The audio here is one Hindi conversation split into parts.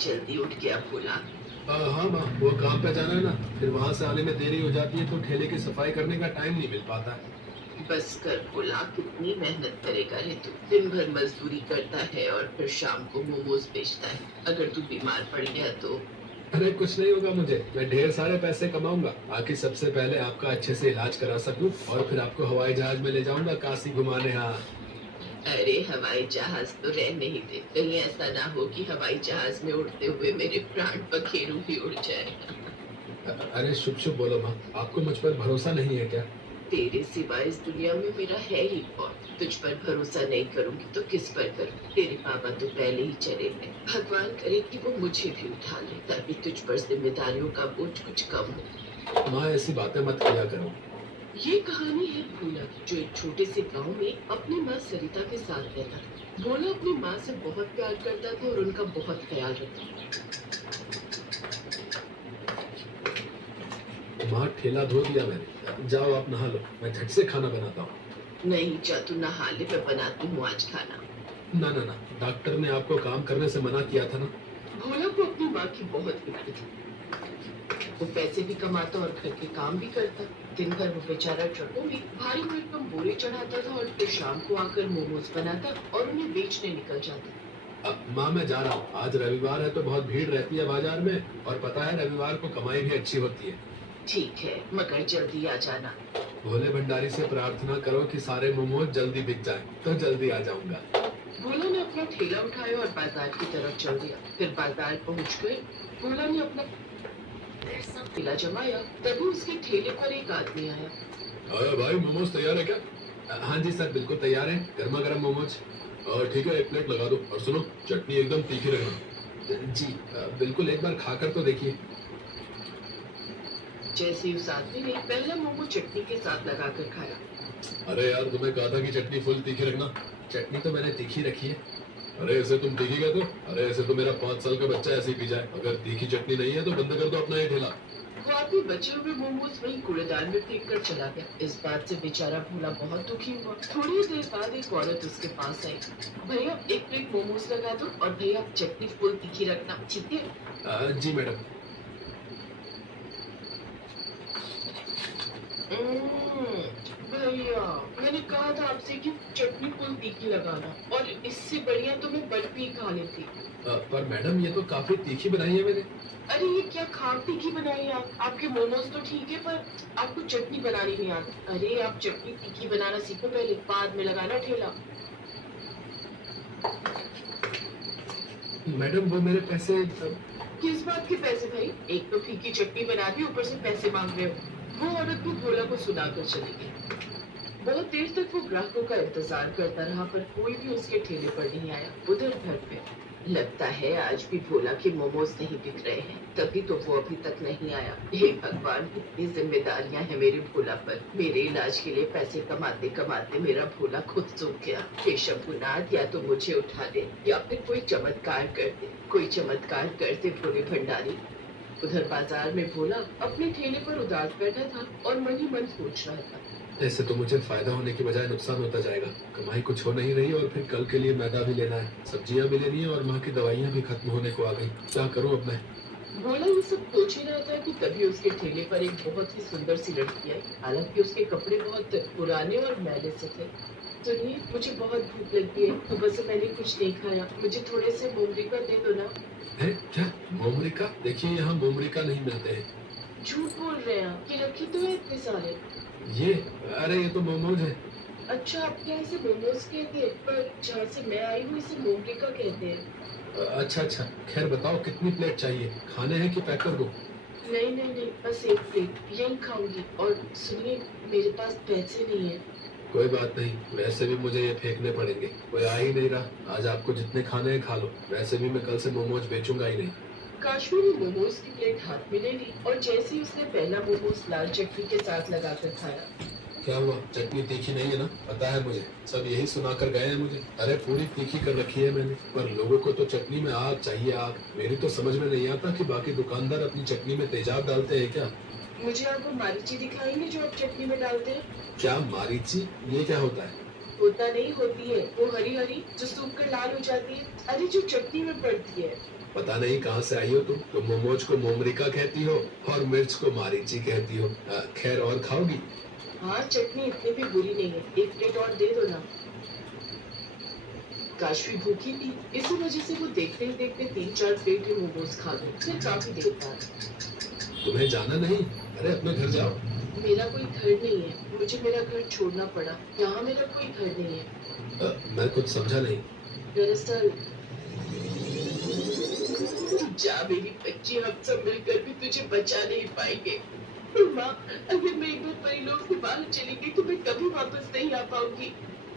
जल्दी उठ गया भोला। हाँ माँ, वो काम पे जाना है ना, फिर वहां से आने में देरी हो जाती है तो ठेले की सफाई करने का टाइम नहीं मिल पाता है। बस कर भोला, कितनी मेहनत करेगा रे तू। दिन भर मजदूरी करता है और फिर शाम को मोमोज बेचता है। अगर तू बीमार पड़ गया तो? अरे कुछ नहीं होगा मुझे, मैं ढेर सारे पैसे कमाऊंगा ताकि सबसे पहले आपका अच्छे से इलाज करा सकूं और फिर आपको हवाई जहाज में ले जाऊंगा काशी घुमाने। हाँ। अरे हवाई जहाज तो रहने ही दे, कहीं ऐसा ना हो कि हवाई जहाज में उड़ते हुए मेरे प्राण पखेरु भी उड़ जाए। अरे शुभ शुभ बोलो माँ, आपको मुझ पर भरोसा नहीं है क्या? तेरे सिवा इस दुनिया में मेरा है ही कौन? तुझ पर भरोसा नहीं करूंगी तो किस पर करूं? तेरे पापा तो पहले ही चले गए। भगवान करे कि वो मुझे भी उठा ले ताकि तुझ पर जिम्मेदारियों का बोझ कुछ कम हो। माँ ऐसी बातें मत किया करो। ये कहानी है भोला की, जो एक छोटे से गांव में अपनी माँ सरिता के साथ रहता था। भोला अपनी माँ से बहुत प्यार करता था और उनका बहुत ख्याल रखता माँ ठेला धो दिया मैंने, जाओ आप नहा लो, मैं झट से खाना बनाता हूँ। था। नहीं जा, तू नहा ले, मैं बनाती हूँ आज खाना। ना ना ना, डॉक्टर ने आपको काम करने से मना किया था ना। भोला को अपनी माँ की बहुत फिक्र थी। वो पैसे भी कमाता और घर के काम भी करता। दिन भर वो बेचारा ट्रकों में भारी भरकम बोरे चढ़ाता था और फिर शाम को आकर मोमोज बनाता और उन्हें बेचने निकल जाता। माँ मैं जा रहा हूँ, आज रविवार है तो बहुत भीड़ रहती है बाजार में, और पता है रविवार को कमाई भी अच्छी होती है। ठीक है, मगर जल्दी आ जाना। भोले भंडारी से प्रार्थना करो कि सारे मोमोज जल्दी बिक जाएं, तो जल्दी आ जाऊंगा। भोला ने अपना ठेला उठाया और बाजार की तरफ चल दिया। फिर बाजार पहुंच गए। भोला ने अपना ठेला जमाया, तभी उसके ठेले पर एक आदमी आया। अरे भाई मोमोज तैयार है क्या? हाँ जी सर, बिल्कुल तैयार है, गर्मा गर्म मोमोज। और ठीक है, एक प्लेट लगा दो, और सुनो चटनी एकदम तीखी रखना। जी बिल्कुल, एक बार खाकर तो देखिए। जैसे ही उस आदमी ने पहला मोमो चटनी के साथ लगाकर खाया। अरे यार, तुम्हें कहा था कि चटनी फुल तीखी रखना। चटनी तो मैंने तीखी रखी है। अरे ऐसे तुम तीखी कहते हो? अरे ऐसे तो मेरा 5 साल का बच्चा ऐसे ही पी जाए। अगर तीखी चटनी नहीं है तो बंद कर दो अपना ये ठेला। वो आदमी बचे हुए मोमोज वही कूड़ेदान में फेंक कर चला गया। इस बात से बेचारा भोला बहुत दुखी हुआ। थोड़ी ही देर बाद एक औरत उसके पास आई। भैया एक प्लेट मोमोज लगा दो और भैया चटनी फुल तीखी रखना, ठीक है? जी मैडम। भैया मैंने कहा था आपसे कि चटनी फुल तीखी लगाना, और इससे बढ़िया तो मैं बर्फी खा लेती। पर मैडम ये तो काफी तीखी बनाई है मैंने। अरे ये क्या खाक तीखी बनाई आप? आपके मोमोज तो ठीक है पर आपको चटनी बनानी नहीं आती। अरे आप चटनी तीखी बनाना सीखो पहले, बाद में लगाना ठेला। मैडम वो मेरे पैसे। किस बात के पैसे भाई? एक तो फीकी चटनी बना दी, ऊपर से पैसे मांग रहे हो। वो औरत भी भोला को सुनाकर चली गई। बहुत देर तक वो ग्राहकों का इंतजार करता रहा पर कोई भी उसके ठेले पर नहीं आया। उधर घर पे लगता है आज भी भोला के मोमोज नहीं बिक रहे हैं, तभी तो वो अभी तक नहीं आया। हे भगवान, कितनी जिम्मेदारियां हैं मेरे भोला पर। मेरे इलाज के लिए पैसे कमाते कमाते मेरा भोला खुद सूख गया। हे शंभुनाथ, या तो मुझे उठा दे या फिर कोई चमत्कार कर दे, कोई चमत्कार कर दे भोले भंडारी। उधर बाजार में भोला अपने ठेले पर उदास बैठा था और मन ही मन सोच रहा था। ऐसे तो मुझे फायदा होने की बजाय नुकसान होता जाएगा। कमाई कुछ हो नहीं रही और फिर कल के लिए मैदा भी लेना है, सब्जियां भी लेनी है और माँ की दवाइयां भी खत्म होने को आ गई। क्या करूं अब मैं? भोला ये सब सोच ही रहा था कि तभी उसके ठेले पर एक बहुत ही सुंदर सी लड़की आई। हालांकि उसके कपड़े बहुत पुराने और मैले से थे। सुनिए, मुझे बहुत भूख लगी है, सुबह से मैंने कुछ नहीं खाया, मुझे थोड़े से मोमरिका दे दो ना। है क्या? मोमरिका? देखिए यहाँ मोमरिका नहीं मिलते हैं। झूठ बोल रहे हैं आप, ये रखी तो है इतने सारे। ये, अरे ये तो मोमोज है। अच्छा, आपके यहाँ इसे मोमोज कहते हैं, पर जहाँ से मैं आई हूँ इसे मोमरिका कहते हैं। अच्छा अच्छा, खैर बताओ कितनी प्लेट चाहिए, खाने हैं कि पैक कर दूं? नहीं नहीं नहीं, बस एक प्लेट यही खाऊंगी। और सुनिए, मेरे पास पैसे नहीं है। कोई बात नहीं, वैसे भी मुझे ये फेंकने पड़ेंगे, कोई आ ही नहीं रहा। आज आपको जितने खाने हैं खा लो, वैसे भी मैं कल से मोमोज बेचूंगा ही नहीं। काश्मीरी मोमोज की प्लेट हाथ में ले ली और जैसे ही उसने पहला मोमोज लाल चटनी के साथ लगाकर खाया। क्या हुआ? चटनी तीखी नहीं है ना? पता है मुझे, सब यही सुनाकर गए हैं मुझे। अरे पूरी तीखी कर रखी है मैंने, पर लोगों को तो चटनी में आग चाहिए, आग। मेरी तो समझ में नहीं आता कि बाकी दुकानदार अपनी चटनी में तेजाब डालते हैं क्या? मुझे आप वो मारीची दिखाएंगे जो आप चटनी में डालते हैं? क्या मारीची? ये क्या होता है? होता नहीं, होती है वो हरी हरी जो सूख कर लाल हो जाती है। अरे जो चटनी में पड़ती है। पता नहीं कहाँ से आई हो तुम मोमोज को मोमरिका कहती हो और मिर्च को मारीची कहती हो। खैर और खाओगी? हाँ, चटनी इतनी भी बुरी नहीं है, एक प्लेट और दे दो ना। काशवी भूखी थी, इसी वजह से वो देखते ही देखते 3-4 प्लेट ही मोमोज खा गई। फिर काफी देर बाद, तुम्हें जाना नहीं? अरे अपने घर जाओ। मेरा कोई घर नहीं है, मुझे मेरा घर छोड़ना पड़ा। यहाँ मेरा कोई घर नहीं है। मैं कुछ समझा नहीं। दरअसल जा मेरी बच्ची, हम सब मिलकर भी तुझे बचा नहीं पाएंगे। माँ, अगर मैं एक बार परी लोग से बाहर चली गई तो मैं कभी वापस नहीं आ पाऊंगी।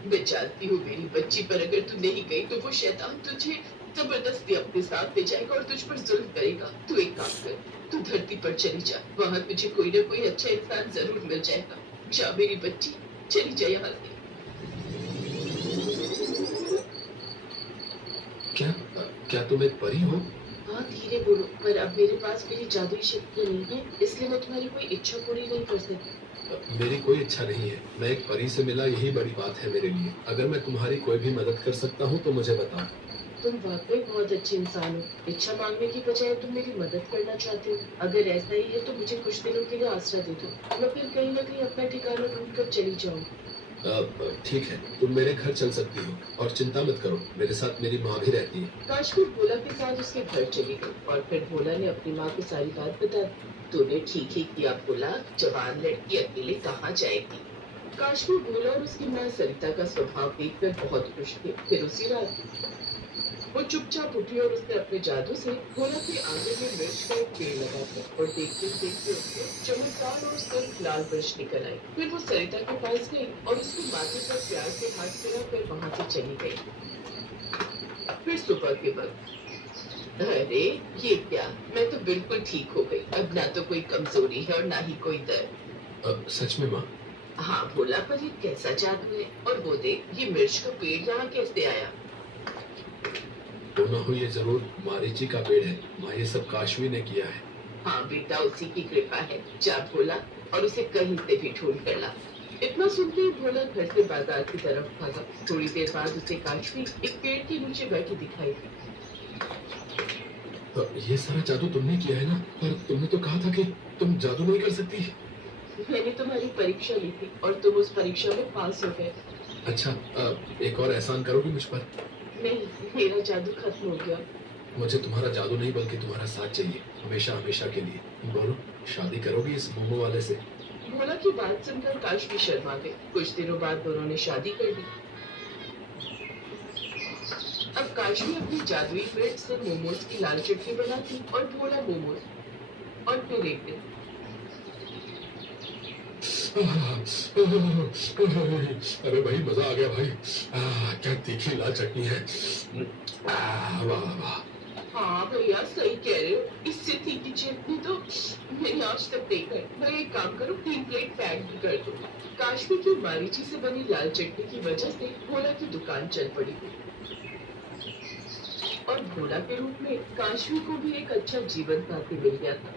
मैं जानती हूँ मेरी बच्ची, पर अगर तू नहीं गई तो वो शैतान तुझे जबरदस्ती अपने साथ ले जाएगा और तुझ पर जुल्म करेगा। तू एक काम कर, तू धरती पर चली जा, वहाँ तुझे कोई ना कोई अच्छा इंसान जरूर मिल जाएगा। जा मेरी बच्ची, चली जा यहाँ से। क्या तुम एक परी हो? हाँ, धीरे बोलो, पर अब मेरे पास मेरी जादुई शक्ति नहीं है, इसलिए मैं तुम्हारी कोई इच्छा पूरी नहीं कर सकती। मेरी कोई इच्छा नहीं है, मैं एक परी से मिला, यही बड़ी बात है मेरे लिए। अगर मैं तुम्हारी कोई भी मदद कर सकता हूँ तो मुझे बताओ। तुम वाकई बहुत अच्छे इंसान हो। इच्छा मांगने की बजाय तुम मेरी मदद करना चाहते हो। अगर ऐसा ही है तो मुझे कुछ दिनों के लिए आसरा दे दो, मैं फिर कहीं ना कहीं अपना ठिकाना ढूंढ कर चली जाऊँ। ठीक है, तुम मेरे घर चल सकती हो और चिंता मत करो, मेरे साथ मेरी माँ भी रहती है। काशवी भोला के साथ उसके घर चली गई और फिर भोला ने अपनी माँ को सारी बात बता दी। तूने ठीक ही किया भोला, जवान लड़की अकेले कहाँ जाएगी। काशवी भोला और उसकी माँ सरिता का स्वभाव देखकर बहुत खुश थे। फिर उसी रात वो चुपचाप उठी और उसने अपने जादू से भोला के आंगन में मिर्च का एक पेड़ लगा दिया और देखते ही देखते उससे चमकदार और सुर्ख लाल मिर्च निकल आई। फिर वो सरिता के पास गई और उसके माथे पर प्यार से हाथ फिरा कर वहां से चली गई। फिर सुबह के वक्त, अरे ये क्या, मैं तो बिल्कुल ठीक हो गई। अब ना तो कोई कमजोरी है और ना ही कोई दर्द। सच में माँ? हाँ भोला, पर ये कैसा जादू है? और वो देख, ये मिर्च का पेड़ यहाँ कैसे आया? तो ना हो, ये जरूर मारीची का पेड़ है। माँ, ये सब काशवी ने किया है। हाँ बेटा, उसी की कृपा है। जा भोला और उसे कहीं से भी ढूंढ कर ला। इतना सुनते ही भोला घर से बाजार की तरफ भागा। थोड़ी देर बाद उसे काशवी एक पेड़ के नीचे बैठी दिखाई दी। ये सारा जादू तुमने किया है ना? पर तुमने तो कहा था कि तुम जादू नहीं कर सकती। मैंने तुम्हारी परीक्षा ली थी और तुम उस परीक्षा में पास हो गए। अच्छा, एक और एहसान करोगी मुझ पर? नहीं, मेरा जादू खत्म हो गया। मुझे तुम्हारा जादू नहीं बल्कि तुम्हारा साथ चाहिए, हमेशा हमेशा के लिए। बोलो, शादी करोगी इस मोमो वाले से? भोला की बात सुनकर काशवी शर्मा गई। कुछ दिनों बाद दोनों ने शादी कर ली। अब काशवी अपनी जादुई मिर्च से मोमोज की लाल चटनी बनाती और भोला मोमोज। और फिर एक दिन, अरे भाई, मजा आ गया भाई। क्या तीखी लाल चटनी है। वाह वाह वाह। हाँ भैया, सही कह रहे हो, इससे तीखी चटनी तो मैंने आज तक देखा है। भाई एक काम करो, 3 प्लेट पैक भी कर दो। काशवी की मारीची से बनी लाल चटनी की वजह से भोला की दुकान चल पड़ी और भोला के रूप में काशवी को भी एक अच्छा जीवन साथी मिल गया था।